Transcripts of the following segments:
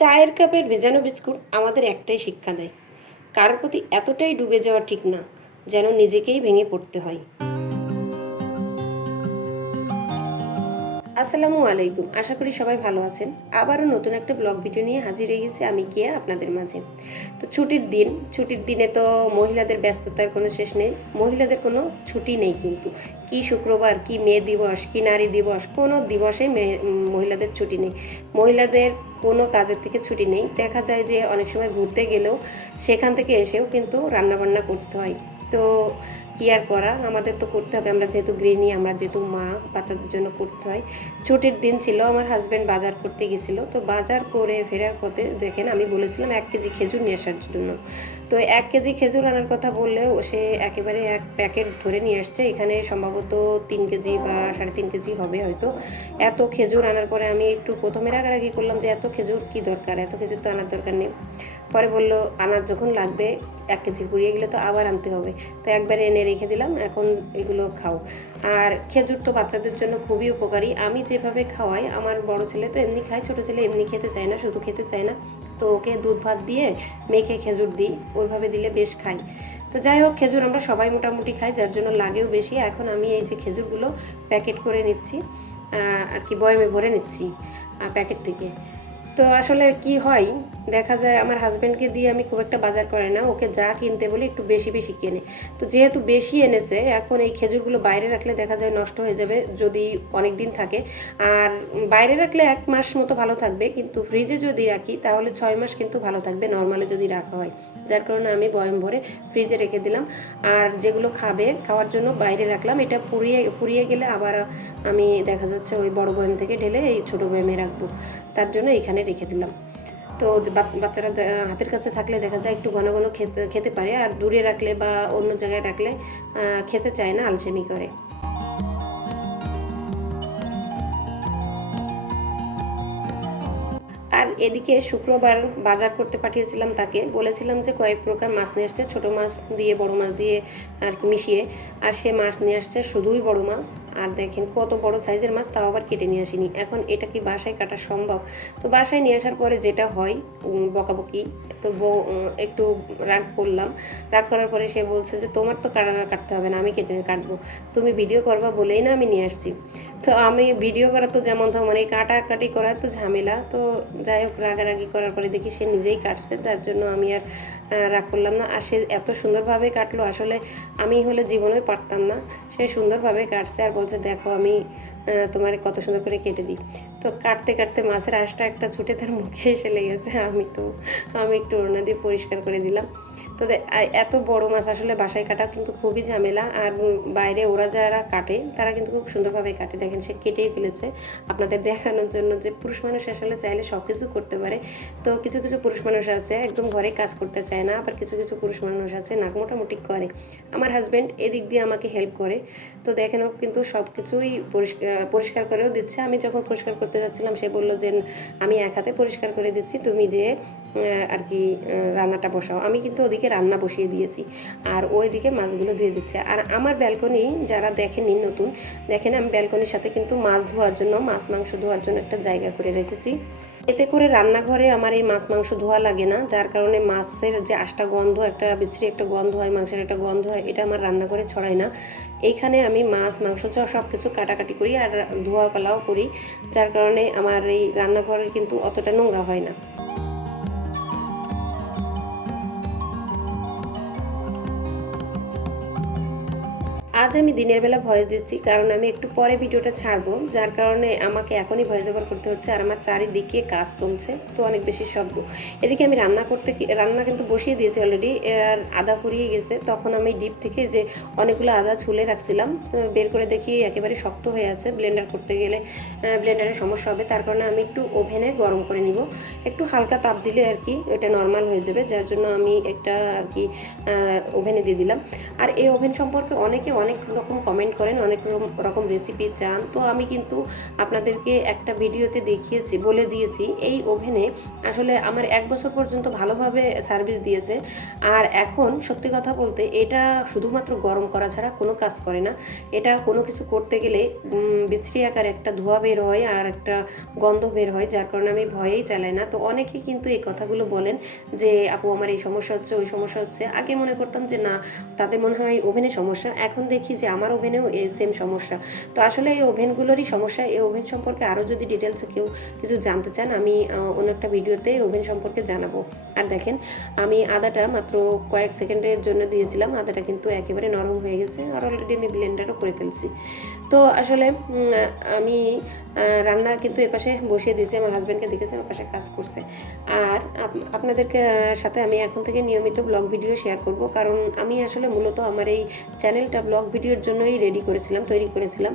চায়ের কাপের ভেজানো বিস্কুট আমাদের একটাই শিক্ষা দেয়, কারোর প্রতি এতটাই ডুবে যাওয়া ঠিক না যেন নিজেকেই ভেঙে পড়তে হয়। আসসালামু আলাইকুম, আশা করি সবাই ভালো আছেন। আবারও নতুন একটা ব্লগ ভিডিও নিয়ে হাজির হয়ে গেছি আমি কিয়া আপনাদের মাঝে। তো ছুটির দিনে তো মহিলাদের ব্যস্ততার কোনো শেষ নেই, মহিলাদের কোনো ছুটি নেই। কিন্তু কি শুক্রবার, কি মেয়ে দিবস, কি নারী দিবস, কোনো দিবসে মহিলাদের ছুটি নেই। মহিলাদের কোনো কাজের থেকে ছুটি নেই। দেখা যায় যে অনেক সময় ঘুরতে গেলেও সেখান থেকে এসেও কিন্তু রান্নাবান্না করতে হয়। তো কি আর করা, আমাদের তো করতে হবে। আমরা যেহেতু গৃহিণী, আমরা যেহেতু মা, বাচ্চাদের জন্য করতে হয়। ছুটির দিন ছিল, আমার হাজব্যান্ড বাজার করতে গেছিলো। তো বাজার করে ফেরার পথে দেখেন আমি বলেছিলাম 1 কেজি খেজুর নিয়ে আসার জন্য। তো 1 কেজি খেজুর আনার কথা বললেও সে একেবারে 1 প্যাকেট ধরে নিয়ে আসছে। এখানে সম্ভবত 3 কেজি বা 3.5 কেজি হবে হয়তো। এত খেজুর আনার পরে আমি একটু প্রথমে রাগারাগি করলাম যে এত খেজুর কি দরকার, এত খেজুর তো আনার দরকার নেই। পরে বললো আনার যখন লাগবে 1 কেজি ফুরিয়ে গেলে তো আবার আনতে হবে, তো একবারে এনে রেখে দিলাম, এখন এগুলো খাও। আর খেজুর তো বাচ্চাদের জন্য খুবই উপকারী। আমি যেভাবে খাওয়াই, আমার বড় ছেলে তো এমনি খায়, ছোটো ছেলে এমনি খেতে চায় না, শুধু খেতে চায় না। তো ওকে দুধ ভাত দিয়ে মেখে খেজুর দিই, ওইভাবে দিলে বেশ খাই। তো যাই হোক, খেজুর আমরা সবাই মোটামুটি খাই, যার জন্য লাগেও বেশি। এখন আমি এই যে খেজুরগুলো প্যাকেট করে নিচ্ছি, আর কি বয়ামে ভরে নিচ্ছি প্যাকেট থেকে। তো আসলে কি হয়, দেখা যায় আমার হাজব্যান্ডকে দিয়ে আমি খুব একটা বাজার করে না, ওকে যা কিনতে বলি একটু বেশি বেশি কেনে। তো যেহেতু বেশি এনেছে, এখন এই খেজুরগুলো বাইরে রাখলে দেখা যায় নষ্ট হয়ে যাবে যদি অনেক দিন থাকে। আর বাইরে রাখলে 1 মাস মতো ভালো থাকবে, কিন্তু ফ্রিজে যদি রাখি তাহলে 6 মাস কিন্তু ভালো থাকবে নর্মালে যদি রাখা হয়। যার কারণে আমি বয়াম ভরে ফ্রিজে রেখে দিলাম। আর যেগুলো খাওয়ার জন্য বাইরে রাখলাম, এটা ফুরিয়ে গেলে আবার আমি দেখা যাচ্ছে ওই বড় বয়াম থেকে ঢেলে এই ছোটো বয়ামে রাখবো, তার জন্য এখানে রেখে দিলাম। তো বাচ্চারা হাতের কাছে থাকলে দেখা যায় একটু ঘন ঘন খেতে পারে, আর দূরে রাখলে বা অন্য জায়গায় রাখলে খেতে চায় না, আলসেমি করে। আর এদিকে শুক্রবার বাজার করতে পাঠিয়েছিলাম, তাকে বলেছিলাম যে কয়েক প্রকার মাছ নিয়ে আসতে, ছোটো মাছ দিয়ে বড় মাছ দিয়ে আর কি মিশিয়ে। আর সে মাছ নিয়ে আসছে শুধুই বড় মাছ। আর দেখেন কত বড় সাইজের মাছ, তাও আবার কেটে নিয়ে আসিনি। এখন এটা কি বাসায় কাটা সম্ভব? তো বাসায় নিয়ে আসার পরে যেটা হয়, বকাবকি। তো একটু রাগ করার পরে সে বলছে যে তোমার তো কাটতে হবে না, আমি কাটবো, তুমি ভিডিও করবা বলেই না আমি নিয়ে আসছি। তো আমি ভিডিও করা তো যেমন তেমন, এই কাটাকাটি করার তো ঝামেলা। তো যাই হোক, রাগারাগি করার পরে দেখি সে নিজেই কাটছে, তার জন্য আমি আর রাগ করলাম না। আর সে এত সুন্দরভাবে কাটলো, আসলে আমি হলে জীবনেও পারতাম না। সে সুন্দরভাবে কাটছে আর বলছে দেখো আমি তোমার কত সুন্দর করে কেটে দিই। তো কাটতে কাটতে মাছের আঁশটা একটা ছুটে তার মুখে এসে লেগেছে। আমি একটু ওড়না দিয়ে পরিষ্কার করে দিলাম। তো এত বড় মাছ আসলে বাসায় কাটা কিন্তু খুবই ঝামেলা। আর বাইরে ওরা যারা কাটে তারা কিন্তু খুব সুন্দরভাবে কাটে। দেখেন সে কেটেই ফেলেছে আপনাদের দেখানোর জন্য যে পুরুষ মানুষ আসলে চাইলে সব কিছু করতে পারে। তো কিছু কিছু পুরুষ মানুষ আছে একদম ঘরে কাজ করতে চায় না, আবার কিছু কিছু পুরুষ মানুষ আছে না, মোটামুটি করে। আমার হাজব্যান্ড এদিক দিয়ে আমাকে হেল্প করে। তো দেখেন ও কিন্তু সব কিছুই পরিষ্কার করেও দিচ্ছে। আমি যখন পরিষ্কার করতে যাচ্ছিলাম সে বললো যে আমি এক হাতে পরিষ্কার করে দিচ্ছি, তুমি যে আর কি রান্নাটা বসাও। আমি কিন্তু ওদিকে রান্না বসিয়ে দিয়েছি, আর ওইদিকে মাছগুলো ধুয়ে দিচ্ছে। আর আমার ব্যালকনি যারা দেখেনি নতুন, দেখেন আমি ব্যালকনির সাথে কিন্তু মাছ ধোয়ার জন্য, মাছ মাংস ধোয়ার জন্য একটা জায়গা করে রেখেছি। এতে করে রান্নাঘরে আমার এই মাছ মাংস ধোয়া লাগে না, যার কারণে মাছের যে আষ্টা গন্ধ, একটা বিশ্রী একটা গন্ধ হয়, মাংসের একটা গন্ধ হয়, এটা আমার রান্নাঘরে ছড়ায় না। এইখানে আমি মাছ মাংস সব কিছু কাটাকাটি করি আর ধোয়া পালাও করি, যার কারণে আমার এই রান্নাঘরে কিন্তু অতটা নোংরা হয় না। আজ আমি দিনের বেলা ভয়েস দিচ্ছি, কারণ আমি একটু পরে ভিডিওটা ছাড়বো, যার কারণে আমাকে এখনই ভয়েস ওভার করতে হচ্ছে। আর আমার চারিদিকে কাজ চলছে, তো অনেক বেশি শব্দ। এদিকে আমি রান্না কিন্তু বসিয়ে দিয়েছি অলরেডি। আর আদা ফুরিয়ে গেছে, তখন আমি ডিপ থেকে যে অনেকগুলো আদা ছুলে রাখছিলাম, বের করে দেখি একেবারে শক্ত হয়ে আছে। ব্লেন্ডার করতে গেলে ব্লেন্ডারের সমস্যা হবে, তার কারণে আমি একটু ওভেনে গরম করে নিব। একটু হালকা তাপ দিলে আর কি এটা নর্মাল হয়ে যাবে, যার জন্য আমি একটা আর কি ওভেনে দিয়ে দিলাম। আর এই ওভেন সম্পর্কে অনেকে অনেক রকম কমেন্ট করেন, অনেক রকম রেসিপি চান। তো আমি কিন্তু আপনাদেরকে একটা ভিডিওতে দেখিয়েছি, বলে দিয়েছি এই ওভেনে আসলে আমার 1 বছর পর্যন্ত ভালোভাবে সার্ভিস দিয়েছে। আর এখন সত্যি কথা বলতে এটা শুধুমাত্র গরম করা ছাড়া কোনো কাজ করে না। এটা কোনো কিছু করতে গেলে বিচ্ছিরি আকারে একটা ধোঁয়া বের হয় আর একটা গন্ধ বের হয়, যার কারণে আমি ভয়েই চালাই না। তো অনেকে কিন্তু এই কথাগুলো বলেন যে আপু আমার এই সমস্যা হচ্ছে, ওই সমস্যা হচ্ছে। আগে মনে করতাম যে না, তাদের মনে হয় ওভেনের সমস্যা, এখন দেখি যে আমার ওভেনেও এই সেম সমস্যা। তো আসলে এই ওভেনগুলোরই সমস্যা। এই ওভেন সম্পর্কে আরও যদি ডিটেলসে কেউ কিছু জানতে চান, আমি অন্য একটা ভিডিওতে ওভেন সম্পর্কে জানাবো। আর দেখেন আমি আদাটা মাত্র কয়েক সেকেন্ডের জন্য দিয়েছিলাম, আদাটা কিন্তু একেবারে নরম হয়ে গেছে আর অলরেডি আমি ব্লেন্ডারও করে ফেলছি। তো আসলে আমি রান্না কিন্তু এপাশে বসিয়ে দিয়েছি, আমার হাজব্যান্ডকে দেখেছি আমার পাশে কাজ করছে। আর আপনাদেরকে সাথে আমি এখন থেকে নিয়মিত ব্লগ ভিডিও শেয়ার করব, কারণ আমি আসলে মূলত আমার এই চ্যানেলটা ব্লগ ভিডিওর জন্যই তৈরি করেছিলাম।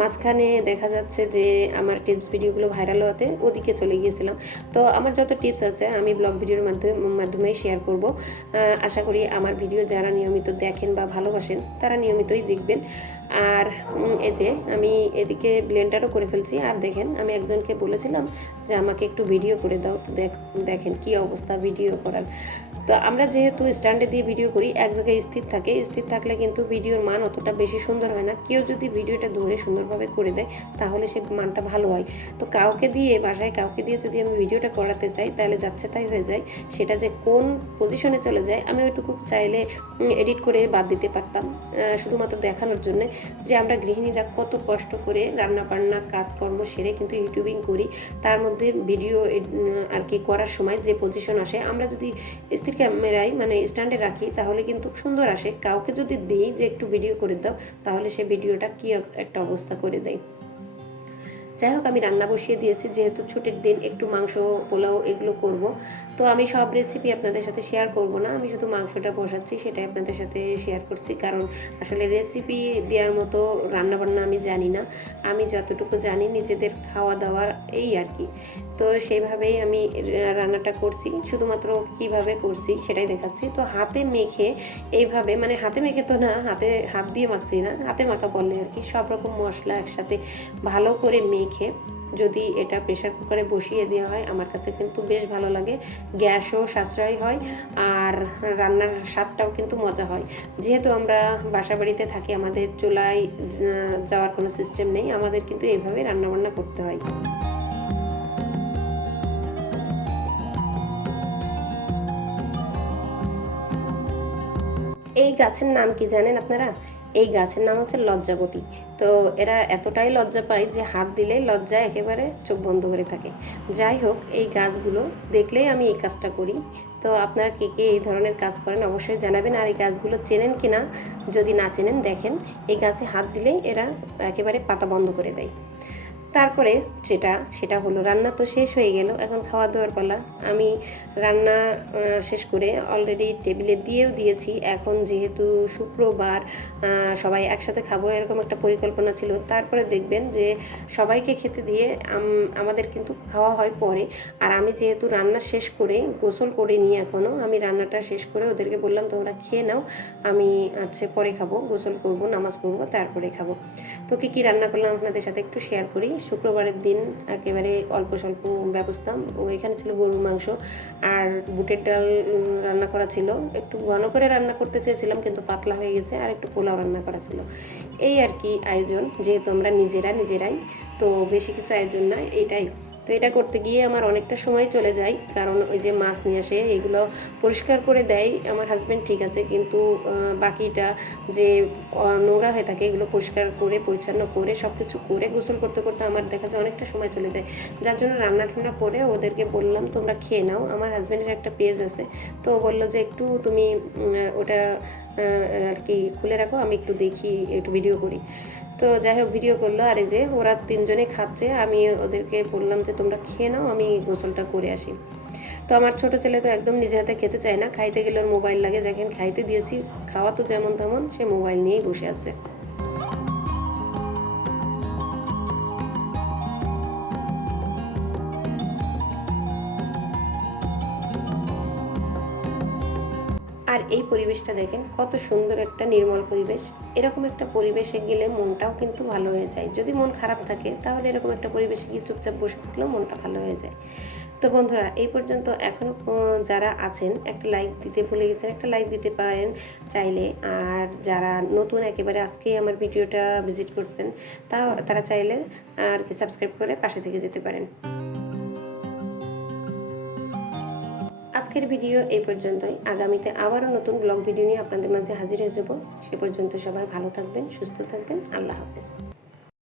মাঝখানে দেখা যাচ্ছে যে আমার টিপস ভিডিওগুলো ভাইরাল হতে ওদিকে চলে গিয়েছিলাম। তো আমার যত টিপস আছে আমি ব্লগ ভিডিওর মাধ্যমেই শেয়ার করব। আশা করি আমার ভিডিও যারা নিয়মিত দেখেন বা ভালোবাসেন তারা নিয়মিতই দেখবেন। আর এই যে আমি এদিকে ব্লেন্ডারও করে ফেলছি। আর দেখেন আমি একজনকে বলেছিলাম যে আমাকে একটু ভিডিও করে দাও, তো দেখেন কি অবস্থা ভিডিও করার। তো আমরা যেহেতু স্ট্যান্ডে দিয়ে ভিডিও করি, এক জায়গায় স্থির থাকলে কিন্তু ভিডিওর মান অতটা বেশি সুন্দর হয় না। কেউ যদি ভিডিওটা ধরে সুন্দরভাবে করে দেয় তাহলে সে মানটা ভালো হয়। তো বাসায় কাউকে দিয়ে যদি আমি ভিডিওটা করাতে চাই তাহলে যাচ্ছে তাই হয়ে যায়। সেটা যে কোন পজিশনে চলে যায় আমি ওইটুকু চাইলে এডিট করে বাদ দিতে পারতাম, শুধুমাত্র দেখানোর জন্য যে আমরা গৃহিণীরা কত কষ্ট করে রান্নাবান্না কাজকর্ম সেরে কিন্তু ইউটিউবিং করি। তার মধ্যে ভিডিও আর কি করার সময় যে পজিশন আসে, আমরা যদি স্থির ক্যামেরায় মানে স্ট্যান্ডে রাখি তাহলে কিন্তু সুন্দর আসে। কাউকে যদি দিই যে একটু ভিডিও করে দাও তাহলে সে ভিডিওটা কি একটা অবস্থা করে দেয়। যাই হোক আমি রান্না বসিয়ে দিয়েছি, যেহেতু ছুটির দিন একটু মাংস পোলাও এগুলো করব। তো আমি সব রেসিপি আপনাদের সাথে শেয়ার করব না, আমি শুধু মাংসটা বসাচ্ছি সেটাই আপনাদের সাথে শেয়ার করছি। কারণ আসলে রেসিপি দেওয়ার মতো রান্নাবান্না আমি জানি না, আমি যতটুকু জানি নিজেদের খাওয়া দাওয়ার এই আর কি। তো সেইভাবেই আমি রান্নাটা করছি, শুধুমাত্র কিভাবে করছি সেটাই দেখাচ্ছি। তো হাতে মেখে এইভাবে, মানে হাতে মেখে তো না, হাত দিয়ে মাখছি না, হাতে মাখা বললে আর কি, সব রকম মশলা একসাথে ভালো করে মেখে যদি এটা প্রেসার কুকারে বসিয়ে দেওয়া হয় আমার কাছে কিন্তু বেশ ভালো লাগে। গ্যাসও সাশ্রয় হয় আর রান্নার স্বাদটাও কিন্তু মজা হয়। যেহেতু আমরা বাসা বাড়িতে থাকি, আমাদের চুলায় যাওয়ার কোনো সিস্টেম নেই, আমাদের কিন্তু এইভাবে রান্নাবান্না করতে হয়। এই গাছের নাম কি জানেন আপনারা? এই গাছের নাম হচ্ছে লজ্জাবতী। তো এরা এতটাই লজ্জা পায় যে হাত দিলেই লজ্জা একেবারে চোখ বন্ধ করে থাকে। যাই হোক, এই গাছগুলো দেখলেই আমি এই কাজটা করি। তো আপনারা কে কে এই ধরনের কাজ করেন অবশ্যই জানাবেন। আর এই গাছগুলো চেনেন কিনা, যদি না চেনেন দেখেন এই গাছে হাত দিলেই এরা একেবারে পাতা বন্ধ করে দেয়। তারপরে সেটা হলো রান্না তো শেষ হয়ে গেল, এখন খাওয়া দাওয়ার পালা। আমি রান্না শেষ করে অলরেডি টেবিলে দিয়েও দিয়েছি। এখন যেহেতু শুক্রবার সবাই একসাথে খাবো এরকম একটা পরিকল্পনা ছিল। তারপরে দেখবেন যে সবাইকে খেতে দিয়ে আমাদের কিন্তু খাওয়া হয় পরে। আর আমি যেহেতু রান্না শেষ করে গোসল করে নিই, এখনও আমি রান্নাটা শেষ করে ওদেরকে বললাম তোমরা খেয়ে নাও, আমি পরে খাবো, গোসল করব, নামাজ পড়বো, তারপরে খাবো। তো কী রান্না করলাম আপনাদের সাথে একটু শেয়ার করি। শুক্রবারের দিন একেবারে অল্প স্বল্প ব্যবস্থা, এখানে ছিল গরুর মাংস আর বুটের ডাল রান্না করা ছিল। একটু ঘন করে রান্না করতে চেয়েছিলাম কিন্তু পাতলা হয়ে গেছে, আর একটু পোলাও রান্না করা ছিল। এই আর কি আয়োজন, যেহেতু আমরা নিজেরাই, তো বেশি কিছু আয়োজন না, এইটাই। তো এটা করতে গিয়ে আমার অনেকটা সময় চলে যায়, কারণ ওই যে মাছ নিয়ে আসে এগুলো পরিষ্কার করে দেয় আমার হাজব্যান্ড, ঠিক আছে, কিন্তু বাকিটা যে নোংরা হয়ে থাকে এগুলো পরিষ্কার করে পরিচ্ছন্ন করে সব কিছু করে গোসল করতে করতে আমার দেখা যায় অনেকটা সময় চলে যায়। যার জন্য রান্না টান্না করে ওদেরকে বললাম তোমরা খেয়ে নাও। আমার হাজব্যান্ডের একটা পেজ আছে, তো বললো যে একটু তুমি ওটা আর কি খুলে রাখো, আমি একটু দেখি, একটু ভিডিও করি। তো যাই হোক ভিডিও করলো, আর এই যে ওরা তিনজনে খাচ্ছে, আমি ওদেরকে বললাম যে তোমরা খেয়ে নাও, আমি গোসলটা করে আসি। তো আমার ছোট ছেলে তো একদম নিজে হাতে খেতে চায় না, খাইতে গেলে ওর মোবাইল লাগে। দেখেন খাইতে দিয়েছি, খাওয়া তো যেমন তেমন, সে মোবাইল নিয়েই বসে আছে। আর আর এই পরিবেশটা দেখেন কত সুন্দর একটা নির্মল পরিবেশ। এরকম একটা পরিবেশে গেলে মনটাও কিন্তু ভালো হয়ে যায়। যদি মন খারাপ থাকে তাহলে এরকম একটা পরিবেশে গিয়ে চুপচাপ বসে থাকলেও মনটা ভালো হয়ে যায়। তো বন্ধুরা, এই পর্যন্ত এখনও যারা আছেন একটা লাইক দিতে ভুলে গেছেন, একটা লাইক দিতে পারেন চাইলে। আর যারা নতুন একেবারে আজকেই আমার ভিডিওটা ভিজিট করছেন তারা চাইলে আর কি সাবস্ক্রাইব করে পাশে থেকে যেতে পারেন। আজকের ভিডিও এই পর্যন্তই। আগামীতে আবারও নতুন ব্লগ ভিডিও নিয়ে আপনাদের মাঝে হাজির হয়ে যাব। সে পর্যন্ত সবাই ভালো থাকবেন, সুস্থ থাকবেন। আল্লাহ হাফেজ।